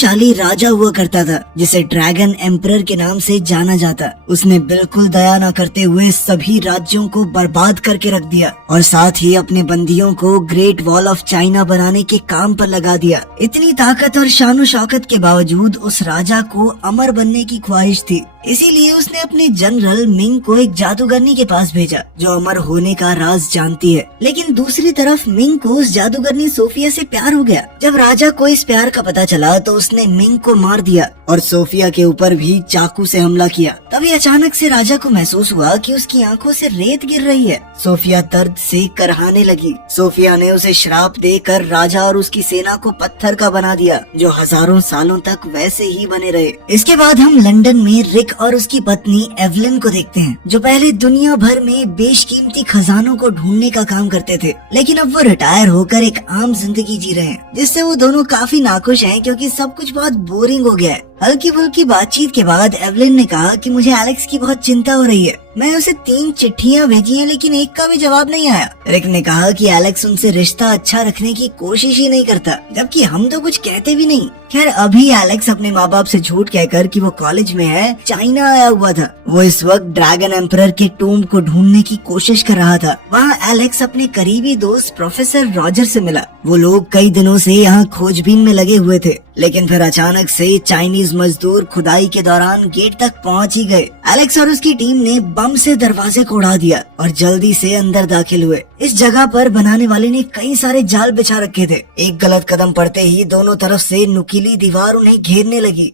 शक्तिशाली राजा हुआ करता था जिसे ड्रैगन एम्परर के नाम से जाना जाता। उसने बिल्कुल दया न करते हुए सभी राज्यों को बर्बाद करके रख दिया और साथ ही अपने बंदियों को ग्रेट वॉल ऑफ चाइना बनाने के काम पर लगा दिया। इतनी ताकत और शान शौकत के बावजूद उस राजा को अमर बनने की ख्वाहिश थी, इसीलिए उसने अपने जनरल मिंग को एक जादूगरनी के पास भेजा जो अमर होने का राज जानती है। लेकिन दूसरी तरफ मिंग को उस जादूगरनी सोफिया से प्यार हो गया। जब राजा को इस प्यार का पता चला तो उसने मिंग को मार दिया और सोफिया के ऊपर भी चाकू से हमला किया। तभी अचानक से राजा को महसूस हुआ कि उसकी आंखों से रेत गिर रही है। सोफिया दर्द से करहाने लगी। सोफिया ने उसे श्राप देकर राजा और उसकी सेना को पत्थर का बना दिया जो हजारों सालों तक वैसे ही बने रहे। इसके बाद हम लंदन में रिक और उसकी पत्नी एवलिन को देखते हैं जो पहले दुनिया भर में बेशकीमती खजानों को ढूंढने का काम करते थे, लेकिन अब वो रिटायर होकर एक आम जिंदगी जी रहे हैं जिससे वो दोनों काफी नाखुश हैं क्योंकि सब कुछ बहुत बोरिंग हो गया है। हल्की फुल्की बातचीत के बाद एवलिन ने कहा कि मुझे एलेक्स की बहुत चिंता हो रही है। मैं उसे 3 चिट्ठियां भेजी हैं लेकिन एक का भी जवाब नहीं आया। रिक ने कहा कि एलेक्स उनसे रिश्ता अच्छा रखने की कोशिश ही नहीं करता, जबकि हम तो कुछ कहते भी नहीं। खैर अभी एलेक्स अपने माँ बाप से झूठ कहकर कि वो कॉलेज में है चाइना आया हुआ था। वो इस वक्त ड्रैगन एम्परर के टूम्ब को ढूंढने की कोशिश कर रहा था। वहाँ एलेक्स अपने करीबी दोस्त प्रोफेसर रॉजर से मिला। वो लोग कई दिनों से यहाँ खोजबीन में लगे हुए थे, लेकिन फिर अचानक से चाइनीज मजदूर खुदाई के दौरान गेट तक पहुँच ही गए। एलेक्स और उसकी टीम ने बम से दरवाजे को उड़ा दिया और जल्दी से अंदर दाखिल हुए। इस जगह पर बनाने वाले ने कई सारे जाल बिछा रखे थे। एक गलत कदम पड़ते ही दोनों तरफ से नुकीली दीवार उन्हें घेरने लगी।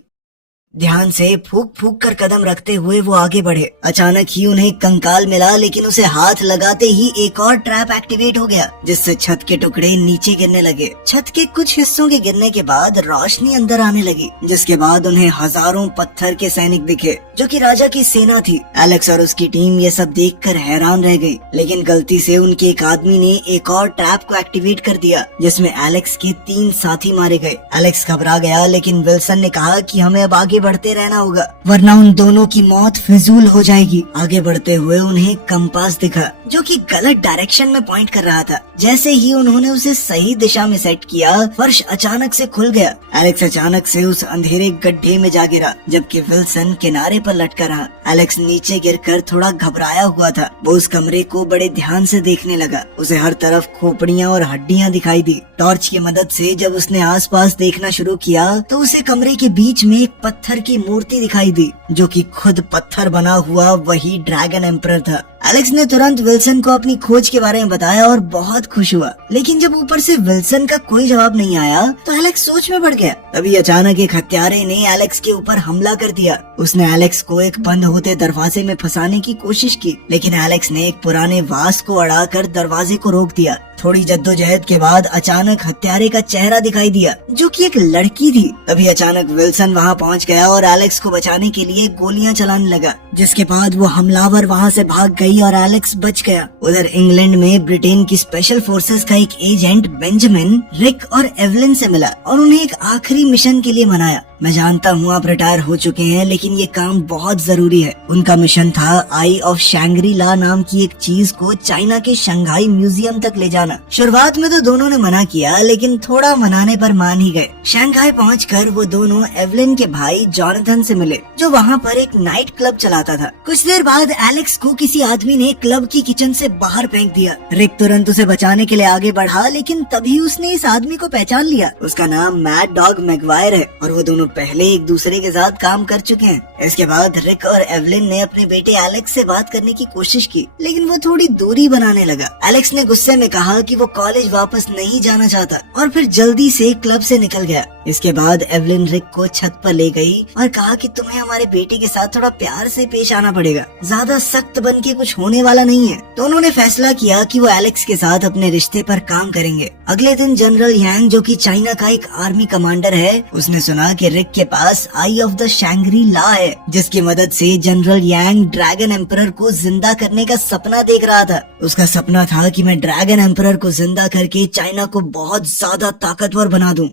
ध्यान से फूक फूक कर कदम रखते हुए वो आगे बढ़े। अचानक ही उन्हें कंकाल मिला, लेकिन उसे हाथ लगाते ही एक और ट्रैप एक्टिवेट हो गया जिससे छत के टुकड़े नीचे गिरने लगे। छत के कुछ हिस्सों के गिरने के बाद रोशनी अंदर आने लगी, जिसके बाद उन्हें हजारों पत्थर के सैनिक दिखे जो कि राजा की सेना थी। एलेक्स और उसकी टीम ये सब देखकर हैरान रह गई, लेकिन गलती से उनके एक आदमी ने एक और ट्रैप को एक्टिवेट कर दिया जिसमें एलेक्स के 3 साथी मारे गए। एलेक्स घबरा गया, लेकिन विल्सन ने कहा कि हमें अब आगे बढ़ते रहना होगा वरना उन दोनों की मौत फिजूल हो जाएगी। आगे बढ़ते हुए उन्हें कंपास दिखा जो कि गलत डायरेक्शन में पॉइंट कर रहा था। जैसे ही उन्होंने उसे सही दिशा में सेट किया, फर्श अचानक से खुल गया। एलेक्स अचानक से उस अंधेरे गड्ढे में जा गिरा, जबकि विल्सन किनारे पर लटका रहा। एलेक्स नीचे गिरकर थोड़ा घबराया हुआ था। वो उस कमरे को बड़े ध्यान से देखने लगा। उसे हर तरफ खोपड़ियाँ और हड्डियाँ दिखाई दी। टॉर्च की मदद से जब उसने आसपास देखना शुरू किया तो उसे कमरे के बीच में एक पत्थर की मूर्ति दिखाई दी जो कि खुद पत्थर बना हुआ वही ड्रैगन एम्परर था। एलेक्स ने तुरंत विल्सन को अपनी खोज के बारे में बताया और बहुत खुश हुआ, लेकिन जब ऊपर से विल्सन का कोई जवाब नहीं आया तो एलेक्स सोच में पड़ गया। तभी अचानक एक हत्यारे ने एलेक्स के ऊपर हमला कर दिया। उसने एलेक्स को एक बंद होते दरवाजे में फंसाने की कोशिश की, लेकिन एलेक्स ने एक पुराने वास को अड़ाकर दरवाजे को रोक दिया। थोड़ी जद्दोजहद के बाद अचानक हत्यारे का चेहरा दिखाई दिया जो कि एक लड़की थी। तभी अचानक विल्सन वहां पहुंच गया और एलेक्स को बचाने के लिए गोलियां चलाने लगा, जिसके बाद वो हमलावर वहां से भाग गई और एलेक्स बच गया। उधर इंग्लैंड में ब्रिटेन की स्पेशल फोर्सेस का एक एजेंट बेंजामिन रिक और एवलिन से मिला और उन्हें एक आखिरी मिशन के लिए मनाया। मैं जानता हूँ आप रिटायर हो चुके हैं, लेकिन ये काम बहुत जरूरी है। उनका मिशन था आई ऑफ शैंग्री ला नाम की एक चीज को चाइना के शंघाई म्यूजियम तक ले जाना। शुरुआत में तो दोनों ने मना किया, लेकिन थोड़ा मनाने पर मान ही गए। शंघाई पहुंचकर वो दोनों एवलिन के भाई जॉनथन से मिले जो वहाँ पर एक नाइट क्लब चलाता था। कुछ देर बाद एलेक्स को किसी आदमी ने क्लब की किचन से बाहर फेंक दिया। रिक तुरंत उसे बचाने के लिए आगे बढ़ा, लेकिन तभी उसने इस आदमी को पहचान लिया। उसका नाम मैड डॉग मैगवायर है और वो दोनों पहले एक दूसरे के साथ काम कर चुके हैं। इसके बाद रिक और एवलिन ने अपने बेटे एलेक्स से बात करने की कोशिश की, लेकिन वो थोड़ी दूरी बनाने लगा। एलेक्स ने गुस्से में कहा कि वो कॉलेज वापस नहीं जाना चाहता और फिर जल्दी से क्लब से निकल गया। इसके बाद एवलिन रिक को छत पर ले गई और कहा कि तुम्हें हमारे बेटे के साथ थोड़ा प्यार से पेश आना पड़ेगा, ज्यादा सख्त बन के कुछ होने वाला नहीं है। तो उन्होंने फैसला किया कि वो एलेक्स के साथ अपने रिश्ते पर काम करेंगे। अगले दिन जनरल यांग, जो कि चाइना का एक आर्मी कमांडर है, उसने सुना कि रिक के पास आई ऑफ द शैंग्री ला है, जिसकी मदद से जनरल यांग ड्रैगन एम्परर को जिंदा करने का सपना देख रहा था। उसका सपना था कि मैं ड्रैगन एम्परर को जिंदा करके चाइना को बहुत ज्यादा ताकतवर बना दूं।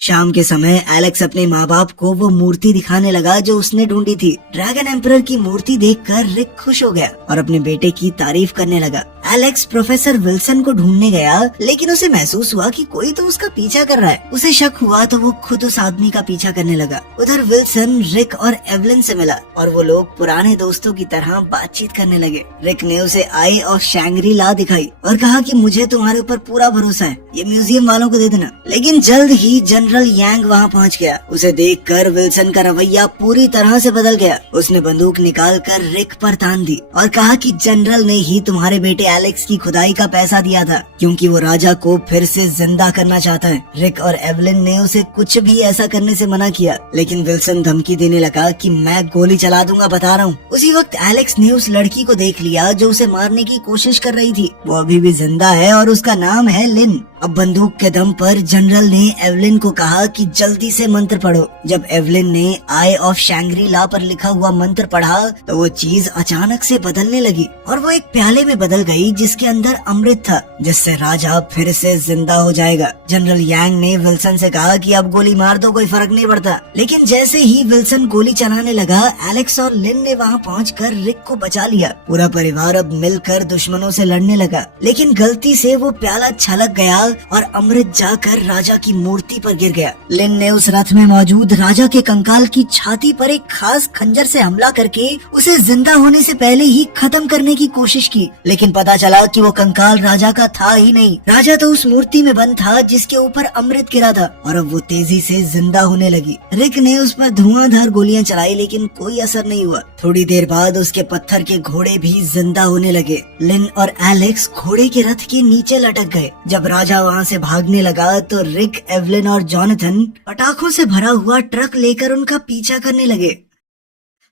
शाम के समय एलेक्स अपने माँ बाप को वो मूर्ति दिखाने लगा जो उसने ढूंढी थी। ड्रैगन एम्परर की मूर्ति देखकर रिक खुश हो गया और अपने बेटे की तारीफ करने लगा। एलेक्स प्रोफेसर विल्सन को ढूंढने गया, लेकिन उसे महसूस हुआ कि कोई तो उसका पीछा कर रहा है। उसे शक हुआ तो वो खुद उस आदमी का पीछा करने लगा। उधर विल्सन रिक और एवलिन से मिला और वो लोग पुराने दोस्तों की तरह बातचीत करने लगे। रिक ने उसे आई ऑफ शैंग्री ला दिखाई और कहा कि मुझे तुम्हारे ऊपर पूरा भरोसा है, ये म्यूजियम वालों को दे देना। लेकिन जल्द ही जनरल यांग वहाँ पहुँच गया। उसे देखकर विल्सन का रवैया पूरी तरह से बदल गया। उसने बंदूक निकालकर रिक पर तान दी और कहा कि जनरल ने ही तुम्हारे बेटे एलेक्स की खुदाई का पैसा दिया था, क्योंकि वो राजा को फिर से जिंदा करना चाहता है। रिक और एवलिन ने उसे कुछ भी ऐसा करने से मना किया, लेकिन विल्सन धमकी देने लगा कि मैं गोली चला दूंगा, बता रहा हूँ। उसी वक्त एलेक्स ने उस लड़की को देख लिया जो उसे मारने की कोशिश कर रही थी। वो अभी भी जिंदा है और उसका नाम है लिन। अब बंदूक के दम पर जनरल ने एवलिन को कहा कि जल्दी से मंत्र पढ़ो। जब एवलिन ने आई ऑफ शैंग्री ला पर लिखा हुआ मंत्र पढ़ा तो वो चीज अचानक से बदलने लगी और वो एक प्याले में बदल गई जिसके अंदर अमृत था, जिससे राजा फिर से जिंदा हो जाएगा। जनरल यांग ने विल्सन से कहा कि अब गोली मार दो, कोई फर्क नहीं पड़ता। लेकिन जैसे ही विल्सन गोली चलाने लगा, एलेक्स और लिन ने वहाँ पहुंचकर रिक को बचा लिया। पूरा परिवार अब मिलकर दुश्मनों से लड़ने लगा, लेकिन गलती से वो प्याला छलक गया और अमृत जाकर राजा की मूर्ति पर गिर गया। लिन ने उस रथ में मौजूद राजा के कंकाल की छाती पर एक खास खंजर से हमला करके उसे जिंदा होने से पहले ही खत्म करने की कोशिश की, लेकिन पता चला कि वो कंकाल राजा का था ही नहीं। राजा तो उस मूर्ति में बंद था जिसके ऊपर अमृत गिरा था और अब वो तेजी से जिंदा होने लगी। रिक ने उस पर धुआंधार गोलियां चलाई, लेकिन कोई असर नहीं हुआ। थोड़ी देर बाद उसके पत्थर के घोड़े भी जिंदा होने लगे। लिन और एलेक्स घोड़े के रथ के नीचे लटक गए। जब राजा वहाँ से भागने लगा तो रिक, एवलिन और जॉनथन पटाखों से भरा हुआ ट्रक लेकर उनका पीछा करने लगे।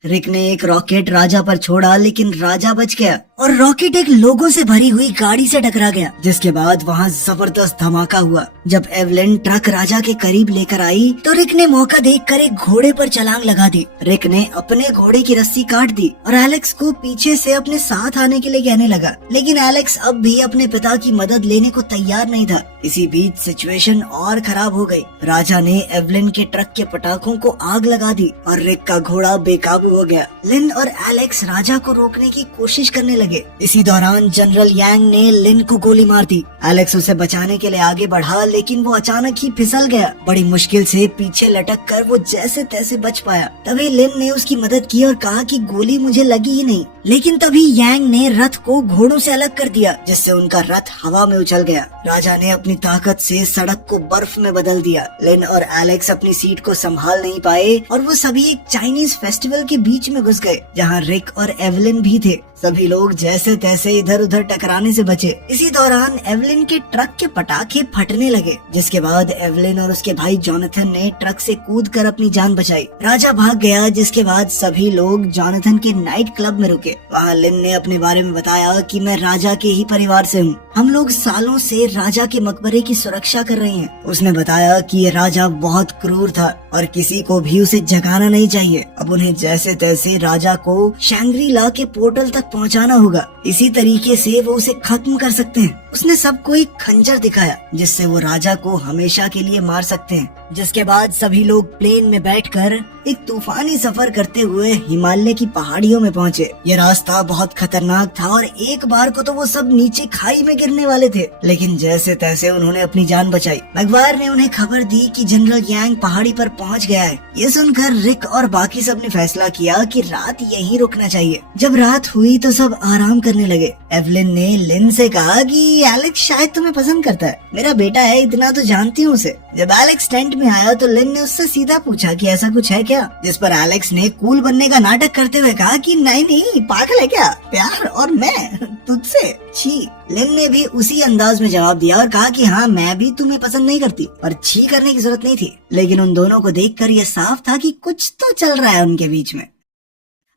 रिक ने एक रॉकेट राजा पर छोड़ा, लेकिन राजा बच गया और रॉकेट एक लोगों से भरी हुई गाड़ी से टकरा गया, जिसके बाद वहाँ जबरदस्त धमाका हुआ। जब एवलिन ट्रक राजा के करीब लेकर आई तो रिक ने मौका देखकर एक घोड़े पर छलांग लगा दी। रिक ने अपने घोड़े की रस्सी काट दी और एलेक्स को पीछे से अपने साथ आने के लिए कहने लगा, लेकिन एलेक्स अब भी अपने पिता की मदद लेने को तैयार नहीं था। इसी बीच सिचुएशन और खराब हो गई। राजा ने एवलिन के ट्रक के पटाखों को आग लगा दी और रिक का घोड़ा बेकाबू हो गया। लिन और एलेक्स राजा को रोकने की कोशिश करने लगे। इसी दौरान जनरल यांग ने लिन को गोली मार दी। एलेक्स उसे बचाने के लिए आगे बढ़ा, लेकिन वो अचानक ही फिसल गया। बड़ी मुश्किल से पीछे लटक कर वो जैसे तैसे बच पाया। तभी लिन ने उसकी मदद की और कहा कि गोली मुझे लगी ही नहीं। लेकिन तभी यांग ने रथ को घोड़ों से अलग कर दिया, जिससे उनका रथ हवा में उछल गया। राजा ने अपनी ताकत से सड़क को बर्फ में बदल दिया। लिन और एलेक्स अपनी सीट को संभाल नहीं पाए और वो सभी एक चाइनीज फेस्टिवल के बीच में घुस गए, जहाँ रिक और एवलिन भी थे। सभी लोग जैसे तैसे इधर उधर टकराने से बचे। इसी दौरान एवलिन के ट्रक के पटाखे फटने लगे, जिसके बाद एवलिन और उसके भाई जॉनथन ने ट्रक से कूदकर अपनी जान बचाई। राजा भाग गया, जिसके बाद सभी लोग जॉनथन के नाइट क्लब में रुके। वहाँ लिन ने अपने बारे में बताया कि मैं राजा के ही परिवार से हूँ। हम लोग सालों से राजा के मकबरे की सुरक्षा कर रहे हैं। उसने बताया कि ये राजा बहुत क्रूर था और किसी को भी उसे जगाना नहीं चाहिए। अब उन्हें जैसे तैसे राजा को शैंग्री ला के पोर्टल तक पहुंचाना होगा। इसी तरीके से वो उसे खत्म कर सकते हैं। उसने सबको एक खंजर दिखाया, जिससे वो राजा को हमेशा के लिए मार सकते हैं। जिसके बाद सभी लोग प्लेन में बैठकर एक तूफानी सफर करते हुए हिमालय की पहाड़ियों में पहुंचे। ये रास्ता बहुत खतरनाक था और एक बार को तो वो सब नीचे खाई में गिरने वाले थे, लेकिन जैसे तैसे उन्होंने अपनी जान बचाई। मैगवायर ने उन्हें खबर दी कि जनरल यांग पहाड़ी पर पहुंच गया है। ये सुनकर रिक और बाकी सब ने फैसला किया कि रात यहीं रुकना चाहिए। जब रात हुई तो सब आराम करने लगे। एवलिन ने लिन से कहा कि एलेक्स शायद तुम्हें पसंद करता है, मेरा बेटा है, इतना तो जानती हूँ उसे। जब एलेक्स टेंट में आया तो लिन ने उससे सीधा पूछा कि ऐसा कुछ है क्या, जिस पर एलेक्स ने कूल बनने का नाटक करते हुए कहा कि नहीं पागल है क्या, प्यार और मैं तुझसे, छी। लिन ने भी उसी अंदाज में जवाब दिया और कहा कि हाँ, मैं भी तुम्हें पसंद नहीं करती और छी करने की जरूरत नहीं थी। लेकिन उन दोनों को देखकर यह साफ था कि कुछ तो चल रहा है उनके बीच में।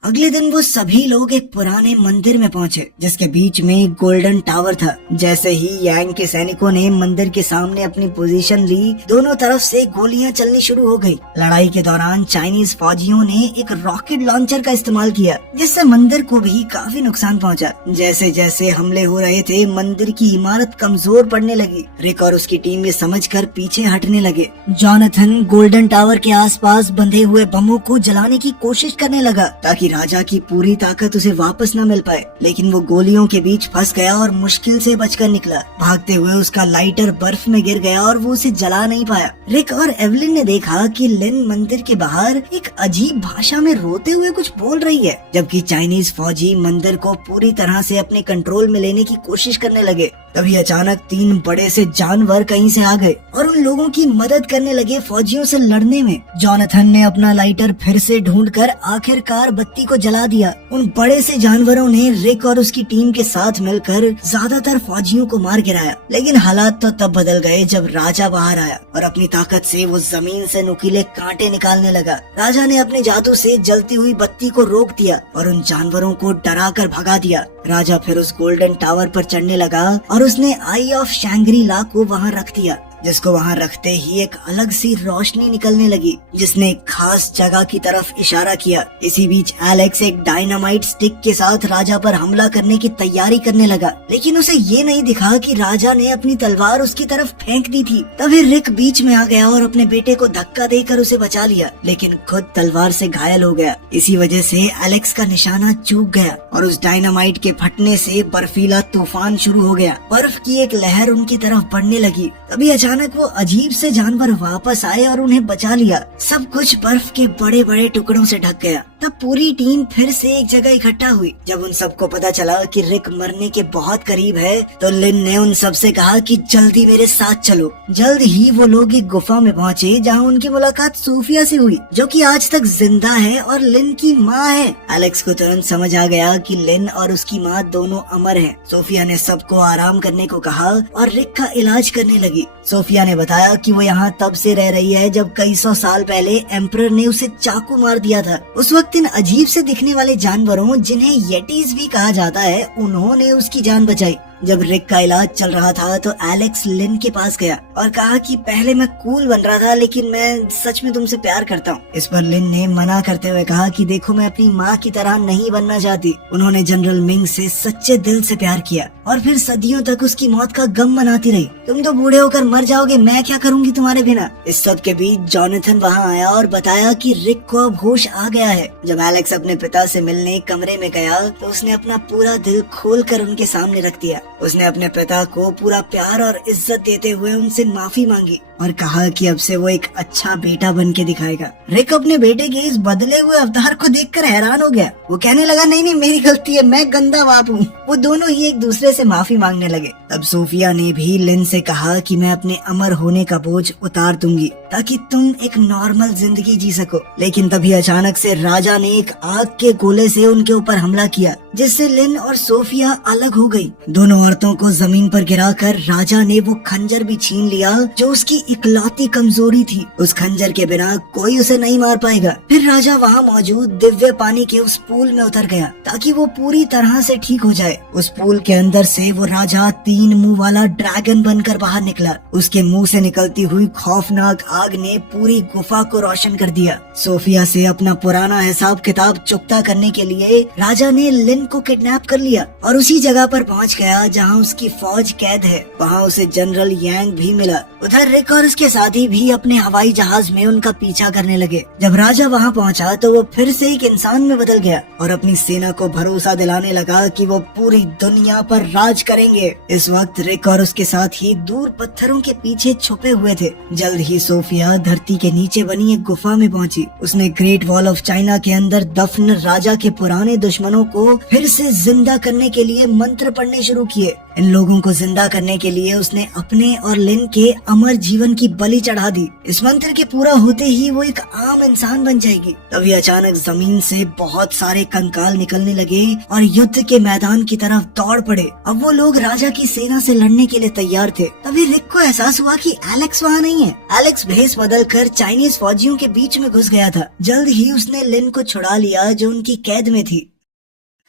अगले दिन वो सभी लोग एक पुराने मंदिर में पहुंचे, जिसके बीच में एक गोल्डन टावर था। जैसे ही यांग के सैनिकों ने मंदिर के सामने अपनी पोजीशन ली, दोनों तरफ से गोलियां चलनी शुरू हो गई। लड़ाई के दौरान चाइनीज फौजियों ने एक रॉकेट लॉन्चर का इस्तेमाल किया, जिससे मंदिर को भी काफी नुकसान पहुंचा। जैसे जैसे हमले हो रहे थे, मंदिर की इमारत कमजोर पड़ने लगी। रिक और उसकी टीम ये समझकर पीछे हटने लगे। जॉनथन गोल्डन टावर के आसपास बंधे हुए बमों को जलाने की कोशिश करने लगा, ताकि राजा की पूरी ताकत उसे वापस न मिल पाए, लेकिन वो गोलियों के बीच फंस गया और मुश्किल से बचकर निकला। भागते हुए उसका लाइटर बर्फ में गिर गया और वो उसे जला नहीं पाया। रिक और एवलिन ने देखा कि लिन मंदिर के बाहर एक अजीब भाषा में रोते हुए कुछ बोल रही है, जबकि चाइनीज फौजी मंदिर को पूरी तरह से अपने कंट्रोल में लेने की कोशिश करने लगे। तभी अचानक 3 बड़े से जानवर कहीं से आ गए और उन लोगों की मदद करने लगे फौजियों से लड़ने में। जोनाथन ने अपना लाइटर फिर से ढूंढकर आखिरकार बत्ती को जला दिया। उन बड़े से जानवरों ने रिक और उसकी टीम के साथ मिलकर ज्यादातर फौजियों को मार गिराया, लेकिन हालात तो तब बदल गए जब राजा बाहर आया और अपनी ताकत से वो जमीन से नुकीले कांटे निकालने लगा। राजा ने अपने जादू से जलती हुई बत्ती को रोक दिया और उन जानवरों को डरा कर भगा दिया। राजा फिर उस गोल्डन टावर पर चढ़ने लगा और उसने आई ऑफ शैंग्री ला को वहाँ रख दिया, जिसको वहाँ रखते ही एक अलग सी रोशनी निकलने लगी जिसने एक खास जगह की तरफ इशारा किया। इसी बीच एलेक्स एक डायनामाइट स्टिक के साथ राजा पर हमला करने की तैयारी करने लगा, लेकिन उसे ये नहीं दिखा कि राजा ने अपनी तलवार उसकी तरफ फेंक दी थी। तभी रिक बीच में आ गया और अपने बेटे को धक्का देकर उसे बचा लिया, लेकिन खुद तलवार से घायल हो गया। इसी वजह से एलेक्स का निशाना चूक गया और उस डायनामाइट के फटने से बर्फीला तूफान शुरू हो गया। बर्फ की एक लहर उनकी तरफ बढ़ने लगी। तभी अचानक वो अजीब से जानवर वापस आए और उन्हें बचा लिया। सब कुछ बर्फ के बड़े बड़े टुकड़ों से ढक गया। तब पूरी टीम फिर से एक जगह इकट्ठा हुई। जब उन सबको पता चला कि रिक मरने के बहुत करीब है, तो लिन ने उन सब से कहा कि जल्दी मेरे साथ चलो। जल्द ही वो लोग एक गुफा में पहुँचे जहाँ उनकी मुलाकात सोफिया से हुई, जो कि आज तक जिंदा है और लिन की माँ है। एलेक्स को तुरंत समझ आ गया कि लिन और उसकी माँ दोनों अमर हैं। सोफिया ने सबको आराम करने को कहा और रिक का इलाज करने लगी। सोफिया ने बताया कि वो यहाँ तब से रह रही है जब कई 100 साल पहले एम्परर ने उसे चाकू मार दिया था। उस वक्त इन अजीब से दिखने वाले जानवरों, जिन्हें येटीज भी कहा जाता है, उन्होंने उसकी जान बचाई। जब रिक का इलाज चल रहा था तो एलेक्स लिन के पास गया और कहा कि पहले मैं कूल बन रहा था, लेकिन मैं सच में तुमसे प्यार करता हूँ। इस पर लिन ने मना करते हुए कहा कि देखो, मैं अपनी माँ की तरह नहीं बनना चाहती। उन्होंने जनरल मिंग से सच्चे दिल से प्यार किया और फिर सदियों तक उसकी मौत का गम मनाती रही। तुम तो बूढ़े होकर मर जाओगे, मैं क्या करूँगी तुम्हारे बिना। इस सब के बीच जोनाथन वहाँ आया और बताया कि रिक को अब होश आ गया है। जब एलेक्स अपने पिता से मिलने कमरे में गया तो उसने अपना पूरा दिल खोलकर उनके सामने रख दिया। उसने अपने पिता को पूरा प्यार और इज्जत देते हुए उनसे माफी मांगी और कहा कि अब से वो एक अच्छा बेटा बन के दिखाएगा। रिक अपने बेटे के इस बदले हुए अवतार को देखकर हैरान हो गया। वो कहने लगा, नहीं नहीं, मेरी गलती है, मैं गंदा बाप हूँ। वो दोनों ही एक दूसरे से माफी मांगने लगे। तब सोफिया ने भी लिन से कहा कि मैं अपने अमर होने का बोझ उतार दूंगी ताकि तुम एक नॉर्मल जिंदगी जी सको। लेकिन तभी अचानक से राजा ने एक आग के गोले से उनके ऊपर हमला किया, जिससे लिन और सोफिया अलग हो गई। दोनों औरतों को जमीन पर गिराकर राजा ने वो खंजर भी छीन लिया जो उसकी इकलौती कमजोरी थी। उस खंजर के बिना कोई उसे नहीं मार पाएगा। फिर राजा वहाँ मौजूद दिव्य पानी के उस पूल में उतर गया ताकि वो पूरी तरह से ठीक हो जाए। उस पूल के अंदर से वो राजा 3 मुंह वाला ड्रैगन बनकर बाहर निकला। उसके मुंह से निकलती हुई खौफनाक आग ने पूरी गुफा को रोशन कर दिया। सोफिया से अपना पुराना हिसाब किताब चुकता करने के लिए राजा ने लिन को किडनैप कर लिया और उसी जगह पर पहुंच गया जहां उसकी फौज कैद है। वहां उसे जनरल यांग भी मिला। उधर रिक और उसके साथी भी अपने हवाई जहाज में उनका पीछा करने लगे। जब राजा वहां पहुंचा तो वो फिर से एक इंसान में बदल गया और अपनी सेना को भरोसा दिलाने लगा कि वो पूरी दुनिया पर राज करेंगे। इस वक्त रिक और उसके साथ ही दूर पत्थरों के पीछे छुपे हुए थे। जल्द ही सोफिया धरती के नीचे बनी एक गुफा में पहुंची। उसने ग्रेट वॉल ऑफ चाइना के अंदर दफन राजा के पुराने दुश्मनों को फिर से जिंदा करने के लिए मंत्र पढ़ने शुरू किए। इन लोगों को जिंदा करने के लिए उसने अपने और लिन के अमर जीवन की बलि चढ़ा दी। इस मंत्र के पूरा होते ही वो एक आम इंसान बन जाएगी। तभी अचानक जमीन से बहुत सारे कंकाल निकलने लगे और युद्ध के मैदान की तरफ दौड़ पड़े। अब वो लोग राजा की सेना से लड़ने के लिए तैयार थे। तभी रिक को एहसास हुआ कि एलेक्स वहाँ नहीं है। एलेक्स भेष बदलकर चाइनीज फौजियों के बीच में घुस गया था। जल्द ही उसने लिन को छुड़ा लिया जो उनकी कैद में थी।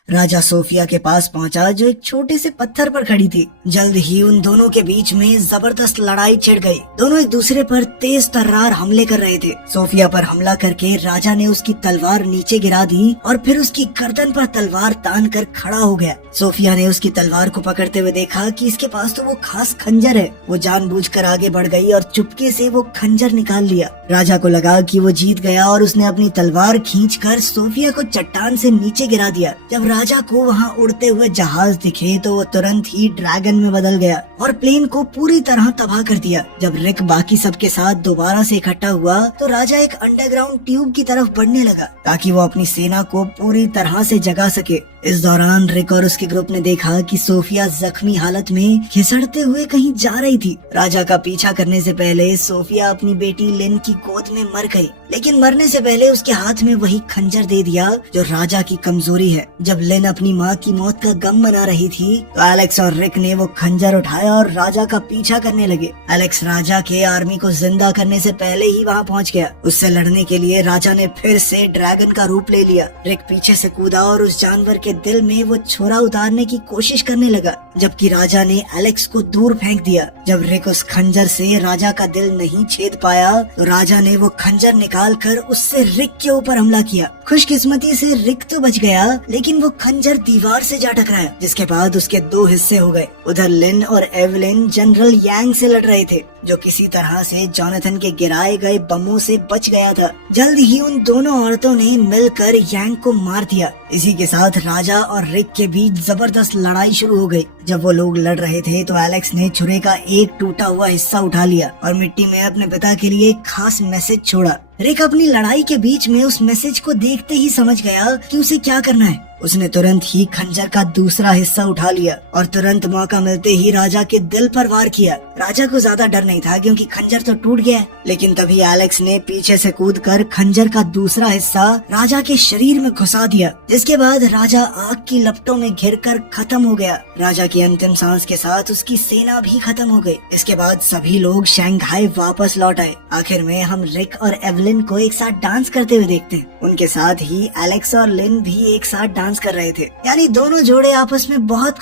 राजा सोफिया के पास पहुंचा जो एक छोटे से पत्थर पर खड़ी थी। जल्द ही उन दोनों के बीच में जबरदस्त लड़ाई छिड़ गई। दोनों एक दूसरे पर तेज तर्रार हमले कर रहे थे। सोफिया पर हमला करके राजा ने उसकी तलवार नीचे गिरा दी और फिर उसकी गर्दन पर तलवार तान कर खड़ा हो गया। सोफिया ने उसकी तलवार को पकड़ते हुए देखा कि इसके पास तो वो खास खंजर है। वो जानबूझकर आगे बढ़ गई और चुपके से वो खंजर निकाल लिया। राजा को लगा कि वो जीत गया और उसने अपनी तलवार खींचकर सोफिया को चट्टान से नीचे गिरा दिया। जब राजा को वहाँ उड़ते हुए जहाज दिखे तो वो तुरंत ही ड्रैगन में बदल गया और प्लेन को पूरी तरह तबाह कर दिया। जब रिक बाकी सबके साथ दोबारा से इकट्ठा हुआ तो राजा एक अंडरग्राउंड ट्यूब की तरफ बढ़ने लगा ताकि वो अपनी सेना को पूरी तरह से जगा सके। इस दौरान रिक और उसके ग्रुप ने देखा कि सोफिया जख्मी हालत में खिसड़ते हुए कहीं जा रही थी। राजा का पीछा करने से पहले सोफिया अपनी बेटी लिन की गोद में मर गई, लेकिन मरने से पहले उसके हाथ में वही खंजर दे दिया जो राजा की कमजोरी है। जब लिन अपनी माँ की मौत का गम मना रही थी तो एलेक्स और रिक ने वो खंजर उठाया और राजा का पीछा करने लगे। एलेक्स राजा के आर्मी को जिंदा करने से पहले ही वहाँ पहुँच गया। उससे लड़ने के लिए राजा ने फिर से ड्रैगन का रूप ले लिया। रिक पीछे से कूदा और उस जानवर के दिल में वो छोरा उतारने की कोशिश करने लगा, जबकि राजा ने एलेक्स को दूर फेंक दिया। जब रिक उस खंजर से राजा का दिल नहीं छेद पाया तो राजा ने वो खंजर निकाल कर उससे रिक के ऊपर हमला किया। खुशकिस्मती से रिक तो बच गया, लेकिन वो खंजर दीवार से जा टकराया, जिसके बाद उसके दो हिस्से हो गए। उधर लिन और एवलिन जनरल यांग से लड़ रहे थे, जो किसी तरह से जोनाथन के गिराए गए बमों से बच गया था। जल्द ही उन दोनों औरतों ने मिलकर यांग को मार दिया। इसी के साथ राजा और रिक के बीच जबरदस्त लड़ाई शुरू हो गई। जब वो लोग लड़ रहे थे तो एलेक्स ने छुरे का एक टूटा हुआ हिस्सा उठा लिया और मिट्टी में अपने पिता के लिए एक खास मैसेज छोड़ा। रिक अपनी लड़ाई के बीच में उस मैसेज को देखते ही समझ गया कि उसे क्या करना है। उसने तुरंत ही खंजर का दूसरा हिस्सा उठा लिया और तुरंत मौका मिलते ही राजा के दिल पर वार किया। राजा को ज्यादा डर नहीं था क्योंकि खंजर तो टूट गया, लेकिन तभी एलेक्स ने पीछे से कूदकर खंजर का दूसरा हिस्सा राजा के शरीर में घुसा दिया, जिसके बाद राजा आग की लपटों में घिरकर खत्म हो गया। राजा की अंतिम सांस के साथ उसकी सेना भी खत्म हो गई। इसके बाद सभी लोग शंघाई वापस लौट आए। आखिर में हम रिक और एवलिन को एक साथ डांस करते हुए देखते हैं। उनके साथ ही एलेक्स और लिन भी एक साथ डांस कर रहे थे, यानी दोनों जोड़े आपस में बहुत